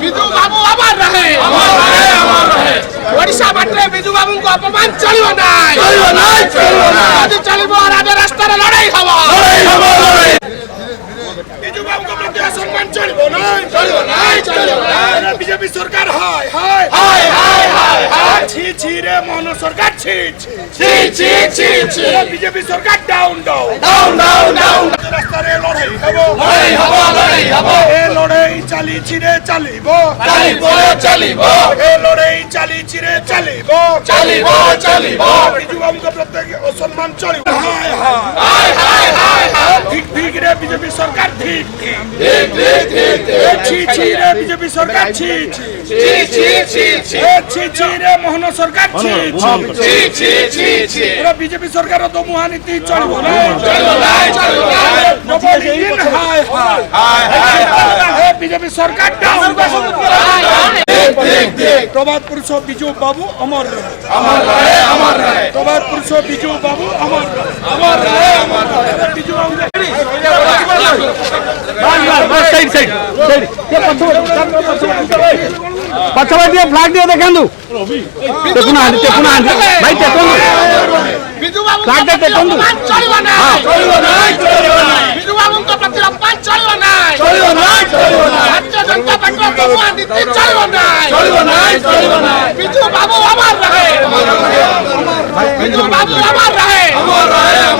ବିଜୁ ବାବୁ ଅମର ରହେ ଓଡ଼ିଶା ବାଟରେ ବିଜୁ ବାବୁଙ୍କ ଅପମାନ ଚଳିବ ନାହିଁ ଚଳିବ ରାଜ ରାସ୍ତାରେ ଲଢ଼େଇ ହବ ବିଜୁ ବାବୁଙ୍କ ପ୍ରତି ଅସମ୍ମାନ ଚଳିବ ନାହିଁ ବିଜେପି ସରକାର ছি রে মোহন সরকার ছি বিজেপি সরকার ডাউন রাস্তায় লড়াই হব এ লড়াই চালিছি রে চালিব এ লড়াই চালিছি রে চালিব বিজু বাবুଙ୍କ প্রত্যেক অসম্মান চলিব ঠিক রে বিজেপি সরকার ঠিক ছি রে বিজেপি সরকার ছি রে মোহন সরকার বিজেপি সরকার তো মহানীতি চলিব বিজেপি সরকার প্রবাদ পুরুষ বিজু বাবু অমর প্রবাদ পুরুষ বিজু বাবু অমর বিজু বাবু पछवा दिए फ्लैग दिए देखंदु टेकुना भाई टेकुनु बिजू बाबू फ्लैग दे टेकुनु चलिबो ना बिजू बाबू को प्रति अपमान चलिबो ना भारतीय जनता पार्टी को नीति चलिबो ना बिजू बाबू अमर रहे बिजू बाबू अमर रहे